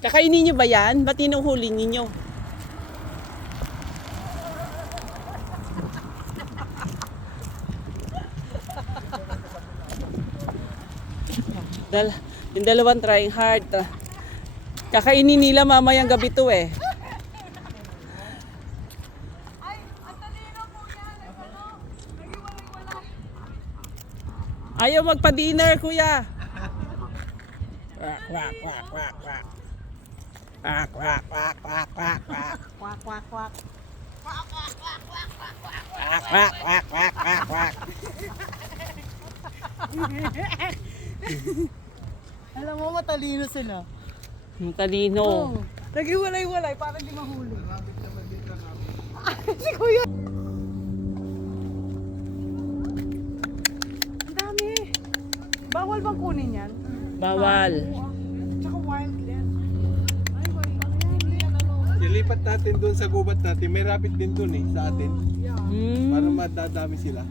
Kakainin nyo ba yan? Ba't hinuhuli ninyo? Yung dalawang trying hard. Kakainin nila mamayang gabi to eh. Ayaw magpa-dinner, kuya. Quack, quack, quack, quack, quack. Quack, quack, quack, quack, quack, quack. Quack, quack, quack. Quack, quack, quack, quack, quack, quack. Alam mo, matalino sila. Ang talino. Oo. Naghiwalay-walay para hindi mahuli. Si Kuya. Ang dami. Bawal bang kunin yan? Bawal. Tsaka wild yan. Ay, wild. Ano yan? Ilipat natin doon sa gubat natin. May rabbit din doon eh sa atin. Hmm. Para madadami sila.